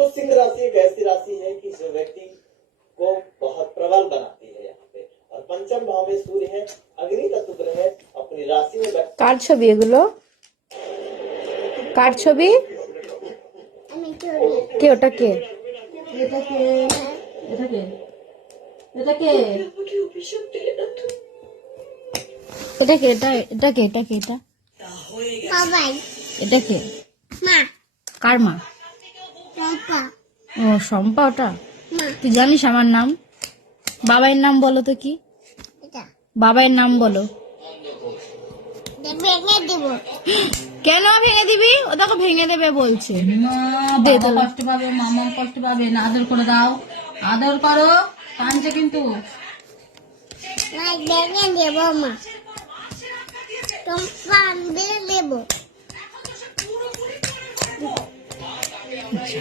दोस्तों सिंह राशि एक ऐसी राशि है कि जो व्यक्ति को बहुत प्रबल बनाती है यहाँ पे। और पंचम भाव में सूर्य है, अग्नि तत्व ग्रह है, अपनी राशि में কার ছবি এগুলো? কার ছবি? কে ওটা কে? এটা কে? এটা কে? এটা কে? এটা কে? এটা এটা কে? এটা কে? এটা বাবাই এটা কে? মা কার মা? পাপা ও শম্পা ওটা। মা তুই জানিস আমার নাম? বাবার নাম বলো তো কি? এটা বাবার নাম বলো। ভেঙে দেব। কেন ভেঙে দিবি? ও দেখো ভেঙে দেবে বলছে। দে বাবা তো। কষ্ট পাবে, মামা কষ্ট পাবে না। আদর করে দাও, আদর করো। কাঁদছে কিন্তু। না ভেঙে দেব মা। তোমার ভেঙে দেব। আচ্ছা